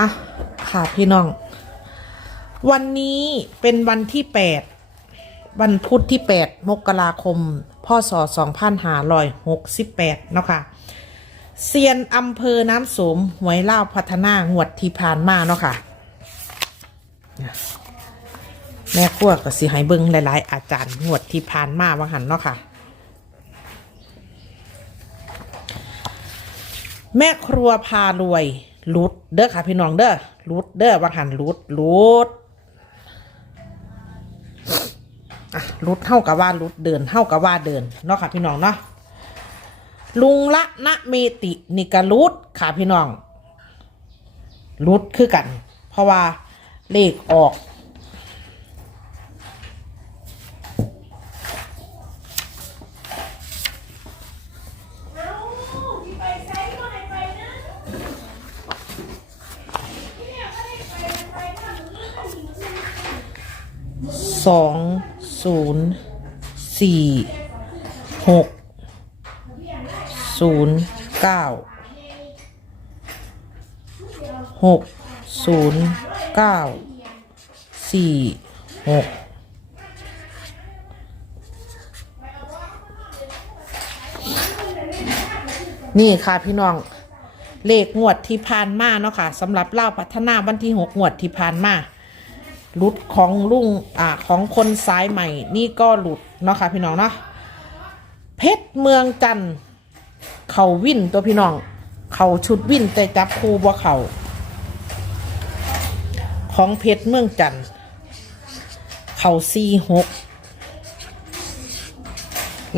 อะ ค่ะพี่น้อง วันนี้เป็นวันที่แปดวันพุธที่แปดมกราคมพศสองพันห้าร้อยหกสิบแปดเนาะค่ะเซียนอำเภอน้ำสมหวยเล่าพัฒนางวดที่ผ่านมาเนาะค่ะแม่ขั้วก็สิให้เบิงหลาย ๆ อาจารย์งวดที่ผ่านมาว่าหันเนาะค่ะ แม่ครัวพารวย รุดเด้อค่ะพี่น้องเด้อรุดเด้อว่าหันรุดรุดอะรุดเท่ากับว่ารุดเดินเท่ากับว่าเดินเนาะค่ะพี่น้องเนาะลุงละนะเมตินิกรุดค่ะพี่น้องรุดคือกัน เพราะว่าเลขออก สองศูนย์สี่หกศูนย์เก้าหกศูนย์เก้าสี่หกนี่ค่ะพี่น้อง เลขงวดที่ผ่านมาเนาะค่ะสำหรับเล่าพัฒนาวันที่หกงวดที่ผ่านมา หลุดของลุงอ่าของคนซ้ายใหม่ นี่ก็หลุดเนาะค่ะพี่น้องเนาะเพชรเมืองจันทร์เขาวิ่นตัวพี่น้อง เขาชุดวิ่นแต่จับคู่บ่เขาของเพชรเมืองจันทร์เขาซีหก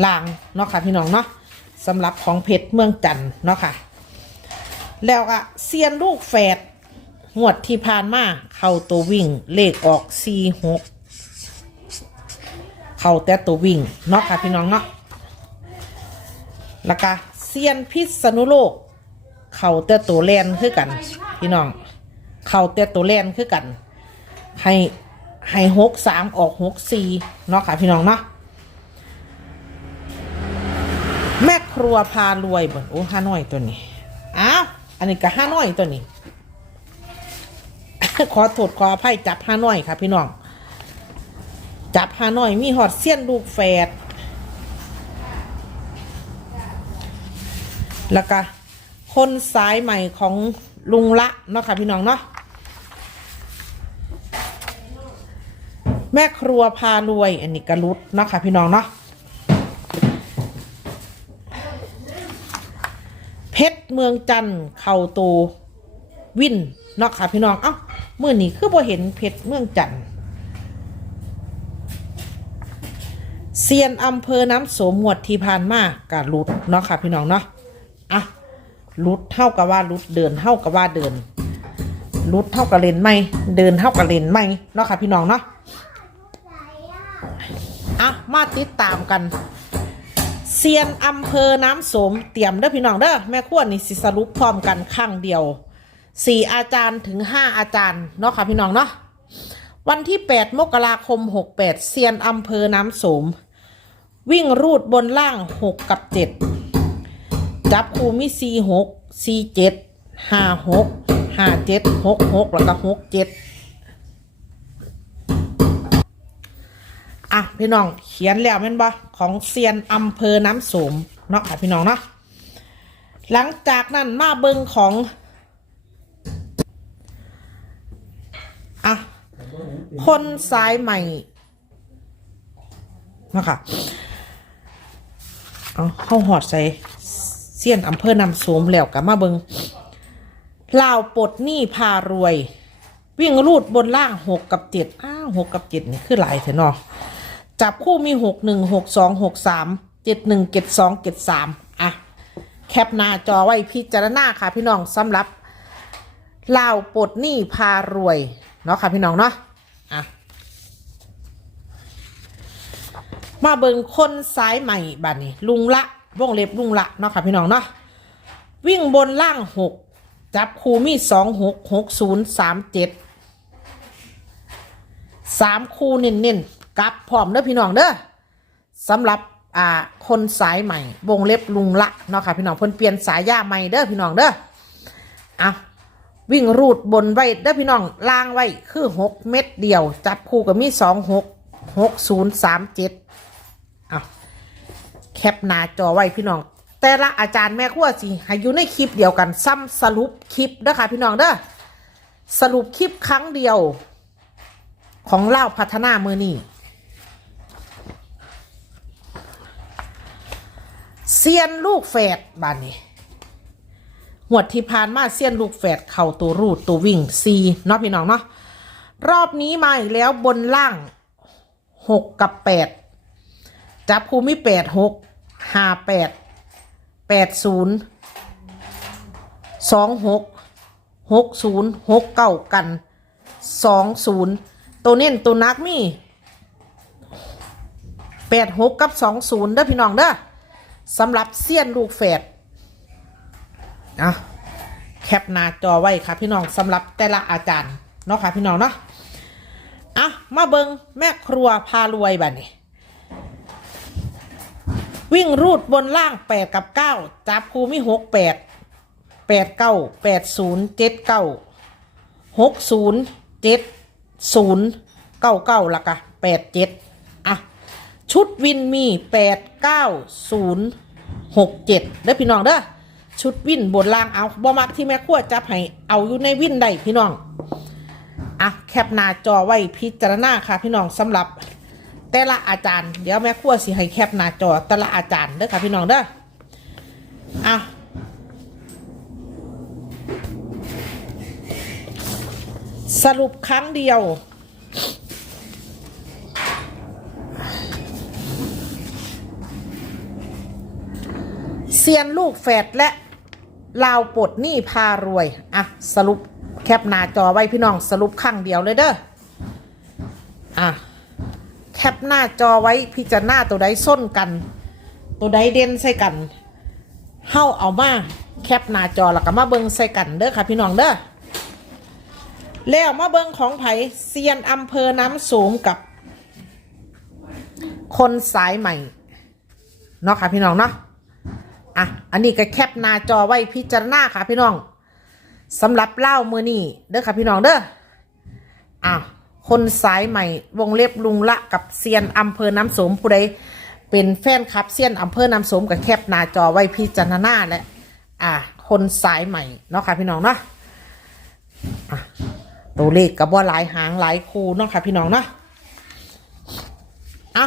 ลางเนาะค่ะพี่น้องเนาะสำหรับของเพชรเมืองจันทร์เนาะค่ะ แล้วก็เซียนลูกแฝด งวดที่ผ่านมาเข้าตัววิ่งเลขออกสี่หกเข้าแต่ตัววิ่งเนาะค่ะพี่น้องเนาะแล้วก็เซียนพิษณุโลก เข้าแต่ตัวแลนคือกัน พี่น้อง เข้าแต่ตัวแลนคือกัน ให้ให้หกสามออกหกสี่เนาะค่ะพี่น้องเนาะแม่ครัวพารวยบ่นโอ้ห้าน้อยตัวนี้อ้าวอันนี้ก็ห้าน้อยตัวนี้ ขอโทษขออภัยจับห้าน้อยค่ะ พี่น้อง จับห้าน้อยมีหอดเสี้ยนลูกแฝดแล้วก็คนสายใหม่ของลุงละเนาะค่ะพี่น้องเนาะแม่ครัวพารวย อันนี้กระลุดเนาะค่ะพี่น้องเนาะเพชรเมืองจันทร์เข่าตูวินเนาะค่ะพี่น้อง เอ้า มื่อนี้คือบ่เห็นเพชรเมืองจันทร์เซียนอำเภอน้ำโสมหมวดที่ผ่านมากะลุดเนาะค่ะพี่น้องเนาะอะลุดเท่ากับว่าลุดเดินเท่ากับว่าเดินลุดเท่ากับเลนไม่เดินเท่ากับเลนไม่เนาะค่ะพี่น้องเนาะอะมาติดตามกันเซียนอำเภอน้ำโสมเตรียมเด้อพี่น้องเด้อแม่ขวดนี่สิสรุปพร้อมกันข้างเดียว สี่อาจารย์ถึงห้าอาจารย์เนาะค่ะพี่น้องเนาะวันที่8มกราคม68เซียนอำเภอน้ำสม วิ่งรูดบนล่าง6กับ7จับคูมิซีหกซีเจ็ดห้าหกห้าเจ็ดหกหกแล้วก็หกเจ็ดอะพี่น้องเขียนแล้วแม่นบ่ของเซียนอำเภอน้ำสมเนาะค่ะพี่น้องเนาะหลังจากนั้นมาเบิงของ อะ คนซ้ายใหม่นะคะเอาเข้าหอดใส่เสี้ยนอำเภอนำโสมแล้วกับมาเบิงลาวปลดหนี้พารวย วิ่งรูดบนล่างหกกับเจ็ดอ้าวหกกับเจ็ดนี่คือหลายเถอะเนาะจับคู่มีหกหนึ่งหกสองหกสามเจ็ดหนึ่งเจ็ดสองเจ็ดสามอะ แคปหน้าจอไว้พิจารณาค่ะพี่น้องสำหรับลาวปลดหนี้พารวย เนาะค่ะพี่น้องเนาะ อะ มาเบิงคนซ้ายใหม่บัดนี้ ลุงละวงเล็บลุงละเนาะค่ะพี่น้องเนาะวิ่งบนล่างหกจับคูมีสองหกหกศูนย์สามเจ็ดสามคูเน้นๆกลับพร้อมเด้อพี่น้องเด้อสำหรับอ่าคนสายใหม่วงเล็บลุงละเนาะค่ะพี่น้องเพิ่นเปลี่ยนสายย่าใหม่เด้อพี่น้องเด้ออะ วิ่งรูดบนไว้เด้อพี่น้องล่างไว้คือหกเม็ดเดียว จับคู่กับมีสองหกหกศูนย์สามเจ็ดเอาแคปหน้าจอไว้พี่น้อง แต่ละอาจารย์แม่ขั้วสิให้อยู่ในคลิปเดียวกัน ซ้ำสรุปคลิปเด้อค่ะพี่น้องเด้อสรุปคลิปครั้งเดียว ของเล่าพัฒนามือนี่เซียนลูกแฝดบานนี้ หวดที่ผ่านมาเซียนลูกแฝดเข่าตัวรูดตัววิ่งซีเนาะพี่น้องเนาะรอบนี้มาอีกแล้วบนล่างหกกับแปดจับคูมิแปดหกห้าแปดแปดศูนย์สองหกหกศูนย์หกเก้ากันสองศูนย์ตัวเน้นตัวนักมีแปดหกกับสองศูนย์เด้อพี่น้องเด้อสำหรับเซียนลูกแฝด อะแคปหน้าจอไว้ค่ะพี่น้องสำหรับแต่ละอาจารย์เนาะค่ะพี่น้องเนาะอะมาเบิงแม่ครัวพารวยบัดนี้ วิ่งรูดบนล่างแปดกับเก้าจับคูมีหกแปดแปดเก้าแปดศูนย์เจ็ดเก้าหกศูนย์เจ็ดศูนย์เก้าเก้าละกะแปดเจ็ดอะ ชุดวินมีแปดเก้าศูนย์หกเจ็ดเด้อพี่น้องเด้อ ชุดวินบนล่างเอาบ่มักที่แม่ขั้วจับให้เอาอยู่ในวินได้พี่น้องอะแคปหน้าจอไว้พิจารณาค่ะ พี่น้องสำหรับ แต่ละอาจารย์เดี๋ยวแม่ขั้วสิให้แคปหน้าจอแต่ละอาจารย์เด้อค่ะพี่น้องเด้ออะสรุปครั้งเดียว เซียนลูกแฝดและ ลาวปลดหนี้พารวย อะ สรุปแคปหน้าจอไว้พี่น้องสรุปข้างเดียวเลยเด้อ อะ แคปหน้าจอไว้พิจารณาตัวใดส้นกัน ตัวใดเด่นใส่กันเฮาเอามาแคปหน้าจอแล้วก็มาเบิงใส่กันเด้อค่ะพี่น้องเด้อ แล้วมาเบิงของไผ่เซียนอำเภอน้ำสูงกับ คนสายใหม่เนาะค่ะพี่น้องเนาะ อะ อันนี้ก็แคปหน้าจอไว้พิจารณาค่ะพี่น้องสำหรับเล่ามือนี่เด้อค่ะพี่น้องเด้ออะคนสายใหม่วงเล็บลุงละกับเซียนอำเภอน้ำสมผู้ใดเป็นแฟนคลับเซียนอำเภอน้ำสมกับแคปหน้าจอไว้พิจารณาและอะคนสายใหม่เนาะค่ะพี่น้องเนาะอะตัวเลขกับว่าหลายหางหลายคูเนาะค่ะพี่น้องเนาะอะ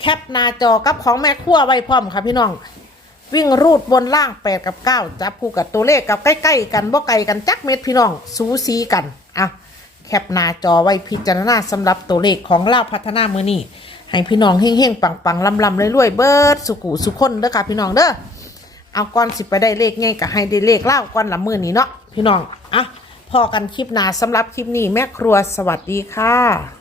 แคปหน้าจอกับของแม่ขั้วไว้พร้อมค่ะพี่น้อง วิ่งรูดบนล่างแปดกับเก้าจับคู่กับตัวเลขกับใกล้ ๆ กันบ่ไกลกันจักเม็ดพี่น้อง สูสีกันอะแคปหน้าจอไว้พิจารณาสำหรับตัวเลขของเล่าพัฒนามือนี่ให้พี่น้องเฮ่งๆปังๆลำๆเรวยๆเบิดสุกุสุคนเด้อค่ะพี่น้องเด้อเอาก่อนสิไปได้เลขไงก็ให้ได้เลขเล่าก่อนละมือนี้เนาะพี่น้องอะพอกันคลิปหน้าสำหรับคลิปนี้แม่ครัวสวัสดีค่ะ